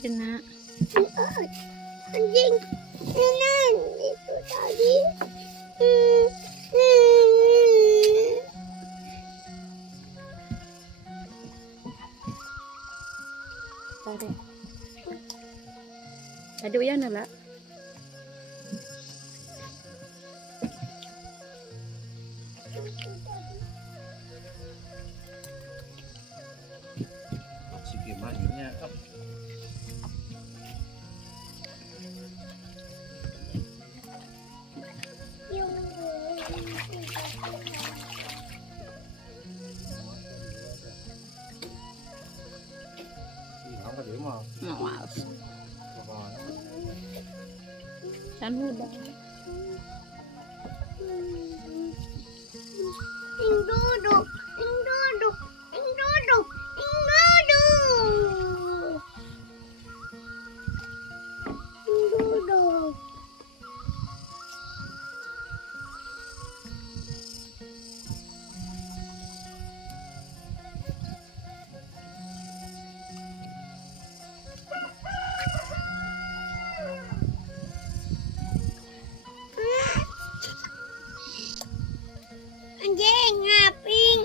Kena. Anjing. Nenek itu tadi. Tarik. Aduh ya nala. Sige maninya up. Angkat dia mah. Maaf. Bagaimana? Kan udah. Duduk. Duduk. Duduk. Duduk. Duduk. Anjing ngaping.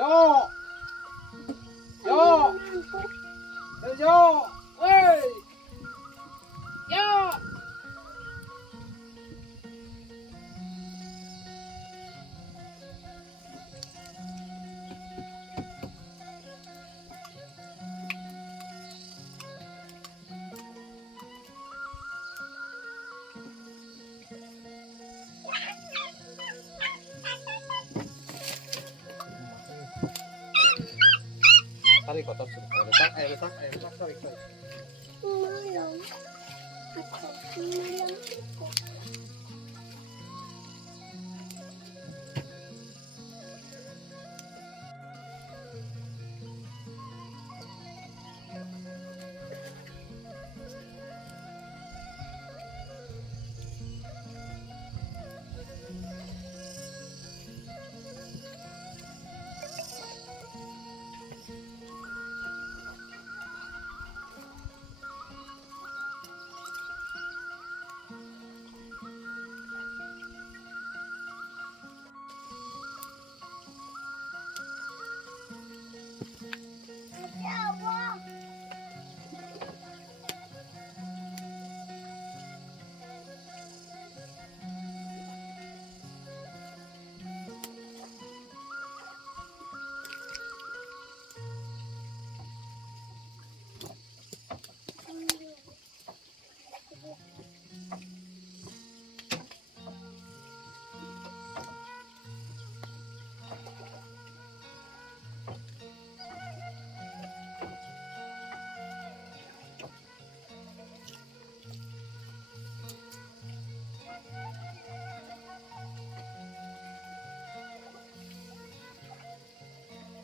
Yo, yo, yo, hey, yo. Tarik kotor sudah. Letak, tarik. Malam. Aku malam itu.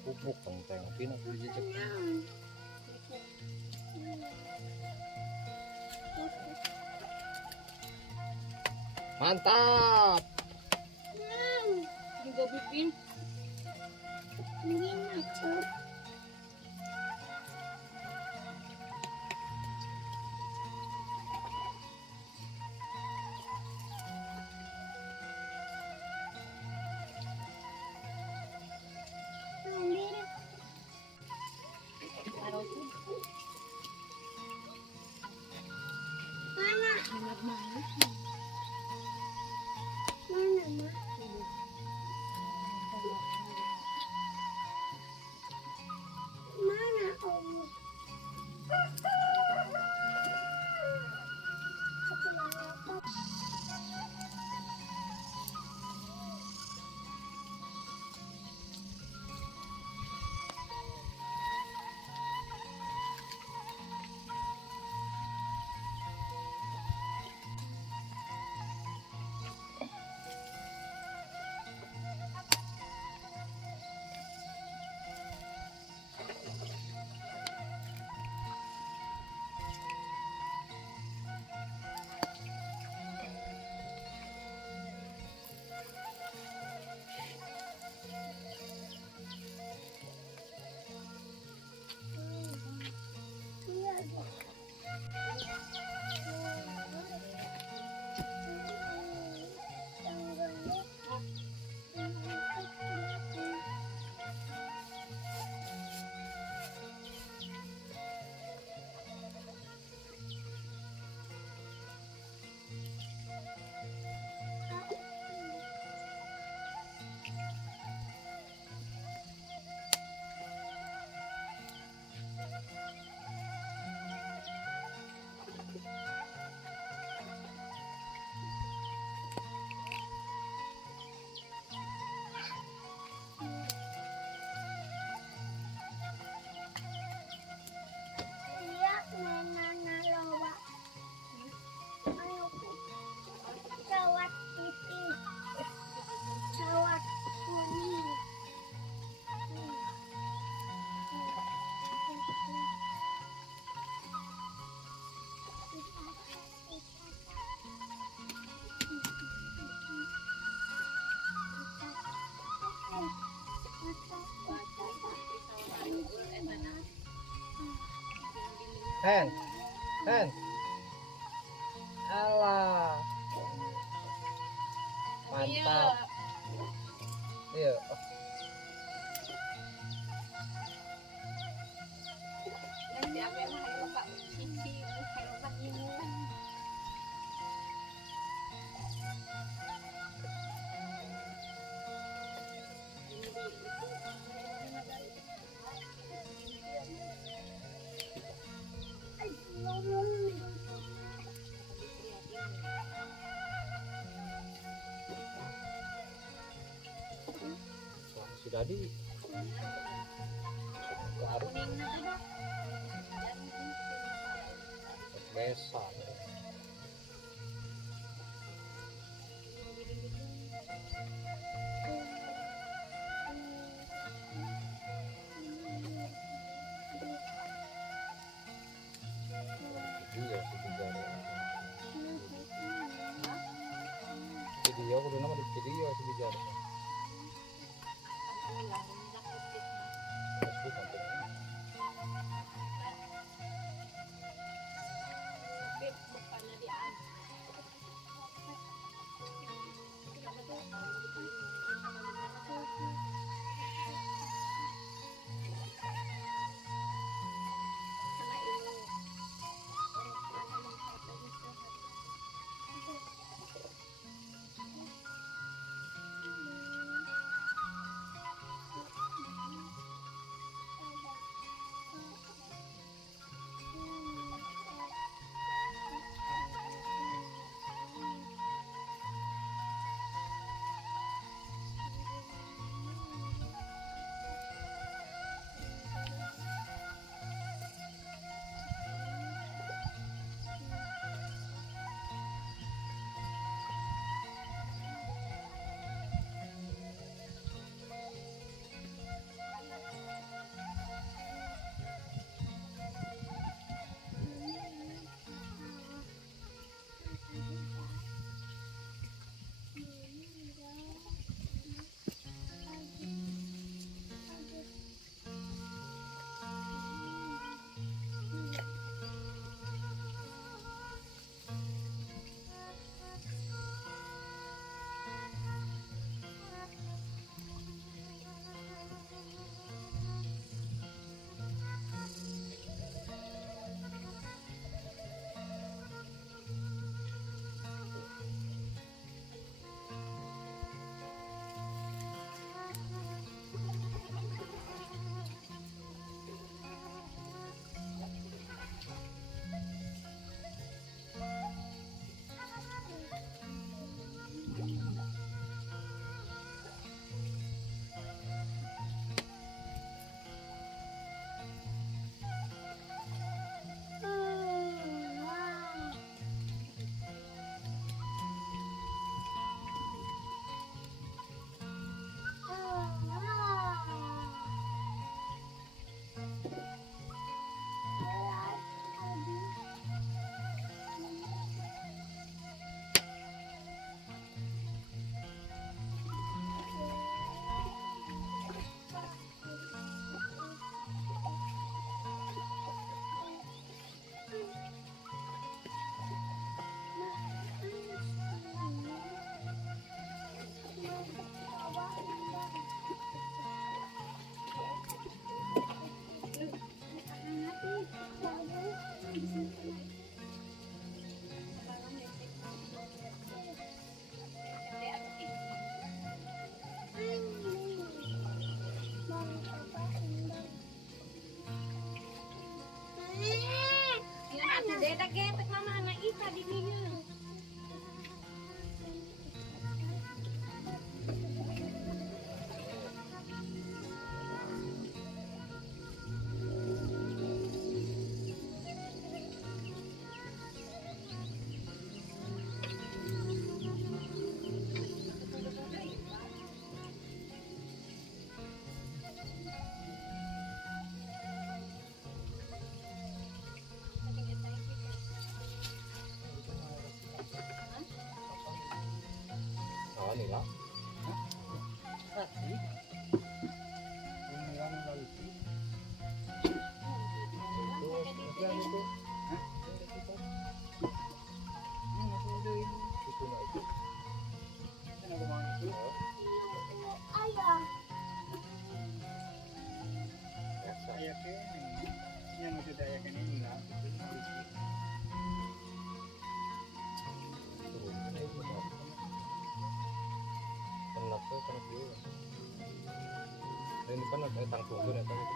Pupuk tentang pinang biji cek. Mantap. Juga bikin. Ini aku. Hen. Hen. Alah. Mantap. Iya. Oh, Nanti apa yang mau lupa cici, lupa ini. wah, sudah di harus besar. Iya, video aku nama di video sebijar. Deda getek mama anak Ika di dia. lah kayak tanggung tuh datang itu.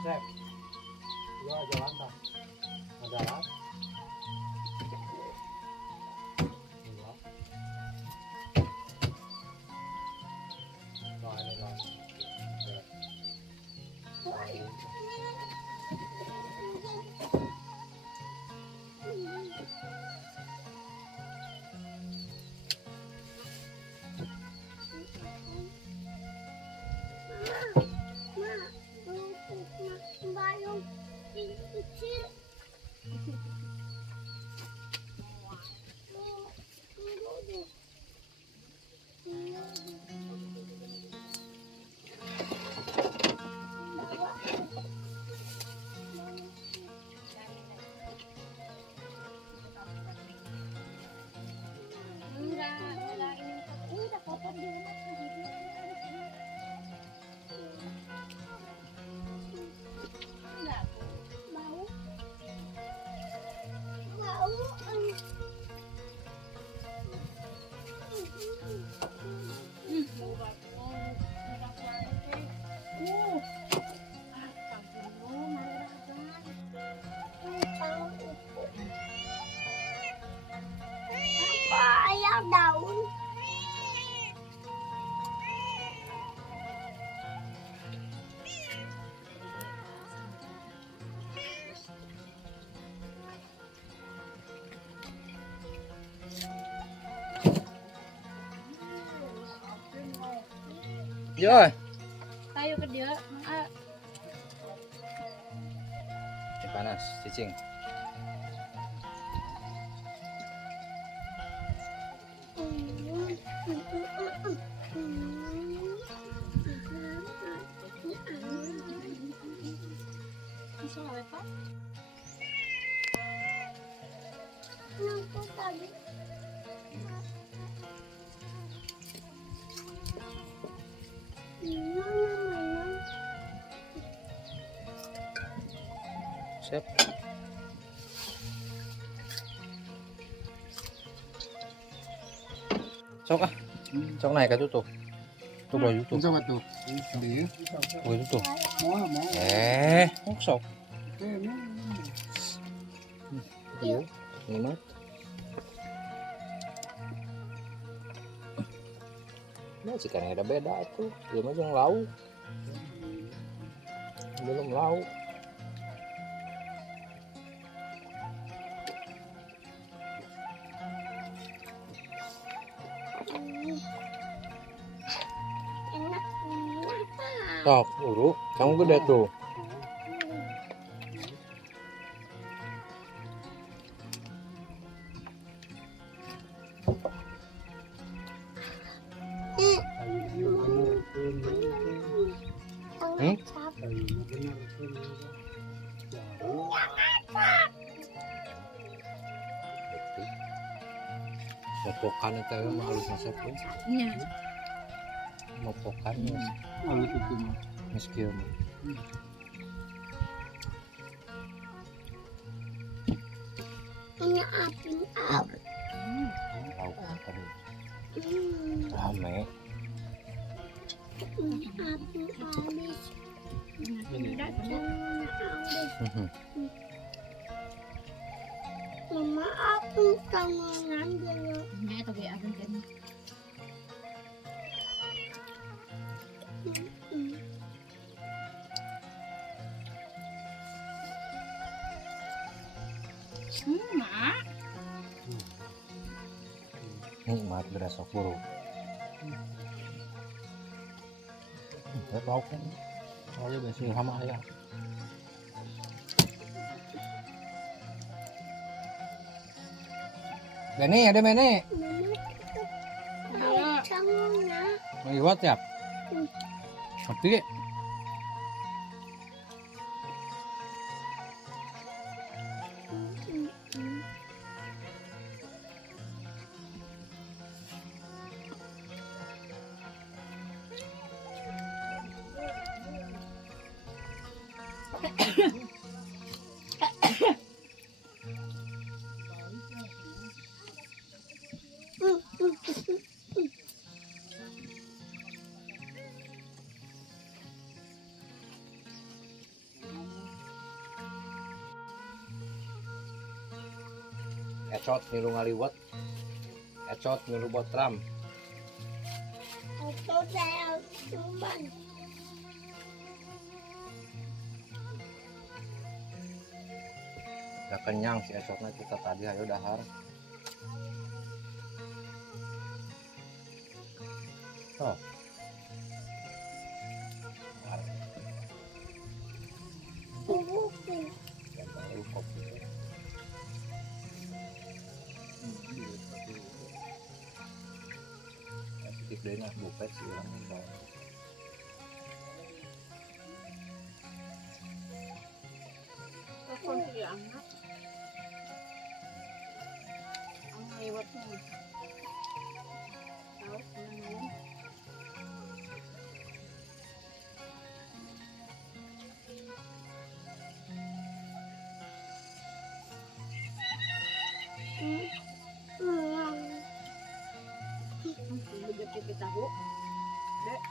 Sep, ya jalan tak, ada lah. Balong kecil. Enggak ini udah kotor di rumah sendiri. Enggak. Bau. Bau. Apa ayam daun? Yo, Tayo ke dia, panas, cicing. bisa apa? Kenapa tadi? Sep. Sok ah. Sok naik ke tuh. Tuh bro YouTube. Sao mà tụt đi Bro YouTube. mó mó Sok. cái nó Iya. Ini mah. Nah, jika ada beda tuh, dia mah yang lauk. Belum lauk. Enak kenapa? Sok, urut. Kamu gede tuh. Hmm? Mopokan itu ya mah halusnya siapa? Iya. Mopokan halus itu meski mah. Ini api abis. Tahu tadi Hmm. rame. Ini api abis. Ini dah Jangan abis. Mama aku kangen dulu. Ini tapi ada kan. Mak. Nikmat berasa buruk. Saya tahu kan. Soalnya bensin sama ayah. Beni, ada Beni. Mama kangennya. Mau iwat ya? Tapi ecot niru ngaliwat. Ecot niru botram. Itu saya cuman. Udah kenyang si ecotnya kita tadi ayo dahar. Oh. Baru kopi. Sedikit deh nah bupet sih orang. Telepon dia anak. Ang iwat mo. Tahu naman. Bibit kita tahu. Dek.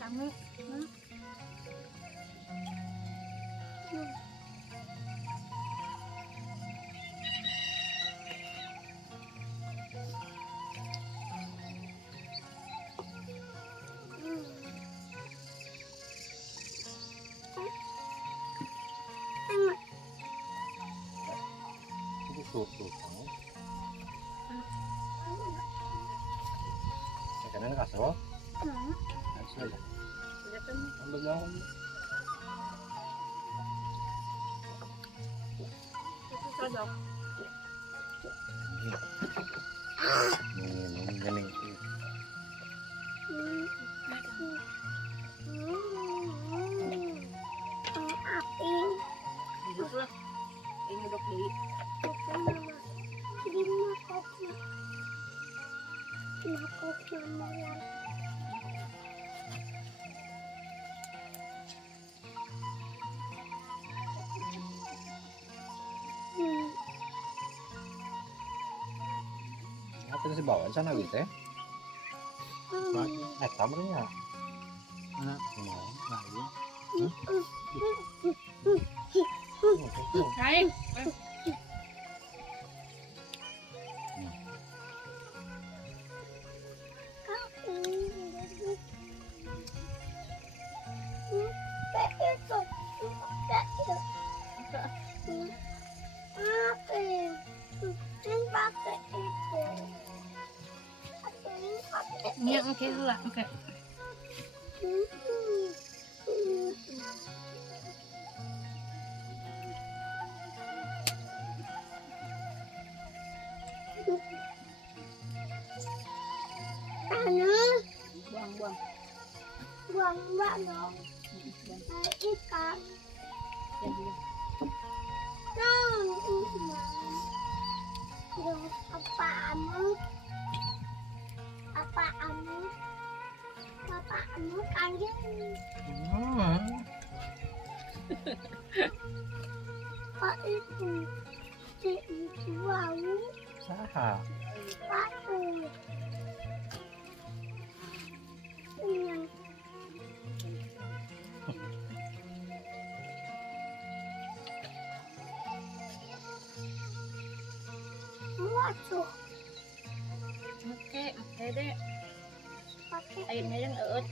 Tamu. Itu tuh kamu. Kanan kasro. Kasro ya. Ambil dong. Sodok. Ini gening. Api. Duduk lah. Ini duduk di. Terima kasih. Terima kasih Mama. Apa sih bawaan sana gitu ya? Kamarnya. Anak mau lagi. Hai. Ya, oke lah, oke. Buang. Buang mbak dong. Ikan. Dong, ikan. Dong, apaamu? Apaamu kangen? Pak itu si itu wangi Saha. Pak yang muasuh Oke, oke deh. pakai Airnya yang eut.